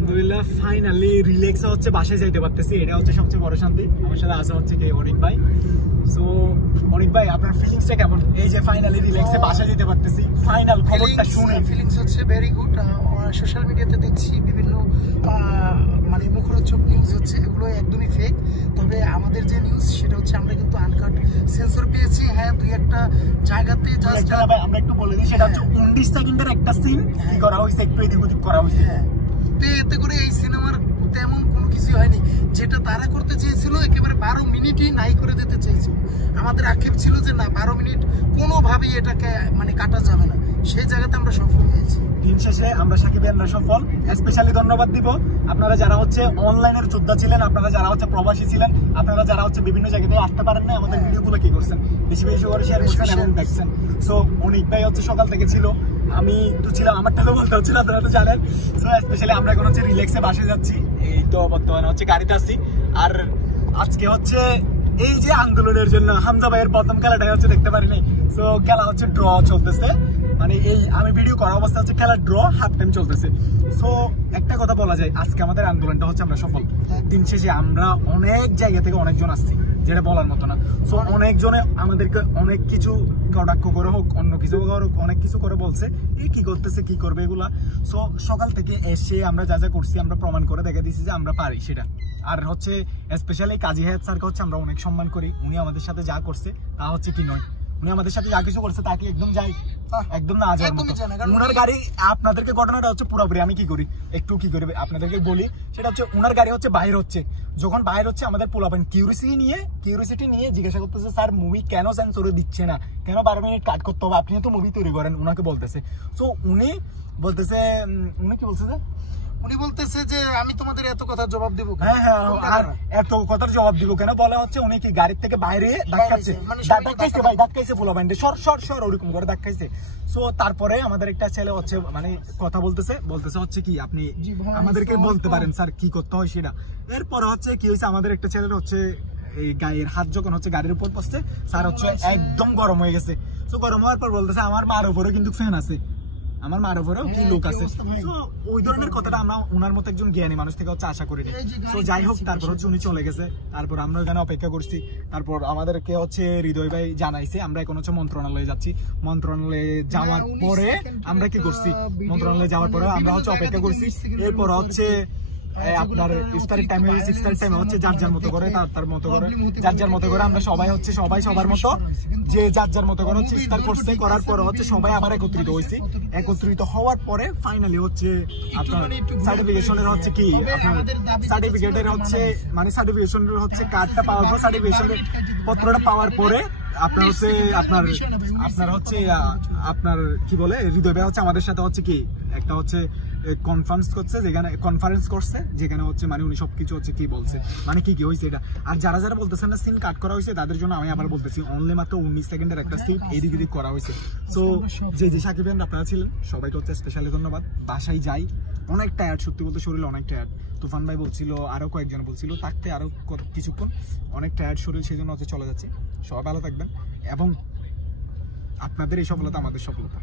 আলহামদুলিল্লাহ finally relax হচ্ছে বাসায় যাইতে পারতেছি, এটা হচ্ছে সবচেয়ে বড় শান্তি। আমার সাথে আসা হচ্ছে কি অনিক ভাই। সো অনিক ভাই আপনার ফিলিংসটা কেমন, এই যে ফাইনালি রিল্যাক্সে বাসায় যেতে পারতেছি, ফাইনাল খবরটা শুনে? ফিলিংস হচ্ছে ভেরি গুড। সোশ্যাল মিডিয়াতে দেখছি বিভিন্ন মানে মুখরোচক নিউজ হচ্ছে, এগুলো একদমই ফেক। তবে আমাদের যে নিউজ সেটা হচ্ছে আমরা কিন্তু আনকাট সেন্সর পেয়েছি। হ্যাঁ, দুই একটা জায়গাতে আমরা একটু বলে দিই, সেটা হচ্ছে 19 সেকেন্ডের একটা সিন করা হয়েছে, একটু এদিক ওদিক করা হয়েছে। হ্যাঁ, তো এতে করে এই সিনেমার তেমন কোনো কিছু হয়নি। যেটা তারা করতে চেয়েছিল একেবারে 12 মিনিটই নাই করে দিতে চেয়েছিল। আমাদের আক্ষেপ ছিল যে না, 12 মিনিট কোনোভাবেই এটাকে মানে কাটা যাবে না, সেই জায়গাতে আমরা সফল হয়েছি। দিন শেষে আমরা সাকিব ভাইয়ের সফল। স্পেশালি ধন্যবাদ দিব আপনারা যারা হচ্ছে অনলাইনের যোদ্ধা ছিলেন, আপনারা যারা হচ্ছে প্রবাসী ছিলেন, আপনারা যারা হচ্ছে বিভিন্ন জায়গা থেকে আসতে পারেন না, আমাদের ভিডিওগুলো কি করছেন, বেশি বেশি করে শেয়ার করছেন এবং দেখছেন। সো অনিক ভাই হচ্ছে সকাল থেকে ছিল, আমি তো ছিলাম, আমারটা তো বলতে হচ্ছিল, আপনারা তো জানেন। সো স্পেশালি আমরা এখন হচ্ছে রিল্যাক্সে বাসে যাচ্ছি, এই তো বর্তমানে হচ্ছে গাড়িতে আসছি। আর আজকে হচ্ছে এই যে আন্দোলনের জন্য হামজা ভাইয়ের প্রথম খেলাটাই হচ্ছে দেখতে পারিনি। সো খেলা হচ্ছে ড্র চলতেছে, মানে এই আমি ভিডিও করা অবস্থা হচ্ছে খেলা ড্র, হাফ টাইম চলতেছে। সো একটা কথা বলা যায়, আজকে আমাদের আন্দোলনটা হচ্ছে আমরা সফল। দিন শেষে আমরা অনেক জায়গা থেকে অনেকজন আসছি, যেটা বলার মতো না। সো অনেকজনে আমাদেরকে অনেক কিছু কটাক্ষ করে হোক, অন্য কিছু অনেক কিছু করে বলছে, এই কি করতেছে কি করবে এগুলা। সো সকাল থেকে এসে আমরা যা যা করছি আমরা প্রমাণ করে দেখে দিচ্ছি যে আমরা পারি সেটা। আর হচ্ছে স্পেশালি কাজী হায়াত স্যারকে হচ্ছে আমরা অনেক সম্মান করি। উনি আমাদের সাথে যা করছে তা হচ্ছে কি নয়, উনি আমাদের সাথে যা কিছু করছে তাকে একদম যাই একদম না যাওয়ার মতো। উনার গাড়ি, আপনাদেরকে ঘটনাটা হচ্ছে পুরোপুরি আমি কি করি একটু কি করি আপনাদেরকে বলি, সেটা হচ্ছে উনার গাড়ি হচ্ছে বাইরে হচ্ছে, যখন বাইরে হচ্ছে আমাদের পোলাপান কিউরিসিটি নিয়ে জিজ্ঞাসা করতেছে, স্যার মুভি কেন সেন্সরে দিচ্ছে না, কেন 12 মিনিট কাট করতে হবে, আপনি তো মুভি তৈরি করেন, উনাকে বলতেছে। সো উনি বলতেছে, উনি কি বলছে, উনি বলতেছে যে আমি তোমাদের এত কথার জবাব দিব। হ্যাঁ হ্যাঁ, আর এত কথার জবাব দিব কেন বলা হচ্ছে, উনি কি গাড়ির থেকে বাইরে ধাক্কাচ্ছে, ভাই ধাক্কাইছে বলো বাইন্ডে সর সর সর ওরকম করে ধাক্কাইছে। সো তারপরে আমাদের একটা ছেলে হচ্ছে মানে কথা বলতেছে হচ্ছে কি আপনি আমাদেরকে বলতে পারেন স্যার কি করতে হয় সেটা। এরপরে হচ্ছে কি হয়েছে, আমাদের একটা ছেলের হচ্ছে এই গায়ের হাত যখন হচ্ছে গাড়ির উপর বসছে, স্যার হচ্ছে একদম গরম হয়ে গেছে। তো গরম হওয়ার পর বলতেছে আমার মার উপরেও কিন্তু ফ্যান আছে, আমার মার উপরেও কি লোক আছে। ওই ধরনের কথাটা আমরা ওনার মতো একজন জ্ঞানী মানুষ থেকে হচ্ছে আশা করি। তো যাই হোক, তারপর হচ্ছে উনি চলে গেছে, তারপর আমরা ওখানে অপেক্ষা করছি। তারপর আমাদেরকে হচ্ছে হৃদয় ভাই জানাইছে আমরা এখন হচ্ছে মন্ত্রণালয়ে যাচ্ছি। মন্ত্রণালয়ে যাওয়ার পরে আমরা কি করছি, মন্ত্রণালয়ে যাওয়ার পরে আমরা হচ্ছে অপেক্ষা করছি। এরপর হচ্ছে আপনার ইফতারের টাইমে হচ্ছে যার যার মতো করে তার মতো করে যার যার মতো করে আমরা সবাই হচ্ছে সবার মতো যে যার যার মতো করে হচ্ছে ইফতার করছে। করার পরে হচ্ছে সবাই আবার একত্রিত হয়েছি। একত্রিত হওয়ার পরে ফাইনালি হচ্ছে আপনার সার্টিফিকেশনের হচ্ছে কি আপনার সার্টিফিকেটের হচ্ছে মানে সার্টিফিকেশনের হচ্ছে কার্ডটা পাওয়ার পর, সার্টিফিকেশনের পত্রটা পাওয়ার পরে আপনার হচ্ছে আপনার কি বলে হৃদয় ভাই হচ্ছে আমাদের সাথে হচ্ছে কি একটা হচ্ছে কনফারেন্স করছে, যেখানে হচ্ছে মানে উনি সবকিছু হচ্ছে কি বলছে, মানে কি হয়েছে এটা। আর যারা যারা বলতেছেন না সিন কাট করা হয়েছে, তাদের জন্য আমি আবার বলতেছি অনলি মাত্র 19 সেকেন্ডের একটা সিন এদিক এদিক করা হয়েছে। সো যে সাকিব ভাই আপনারা ছিলেন সবাইকে হচ্ছে স্পেশালি ধন্যবাদ। বাসায় যাই অনেক টায়ার্ড, সত্যি বলতে শরীর অনেক টায়ার্ড। তুফান ভাই বলছিল, আরো কয়েকজন বলছিল থাকতে আরো কিছুক্ষণ, অনেক টায়ার্ড শরীর, সেই জন্য হচ্ছে চলে যাচ্ছে। সবাই ভালো থাকবেন এবং আপনাদের এই সফলতা আমাদের সফলতা।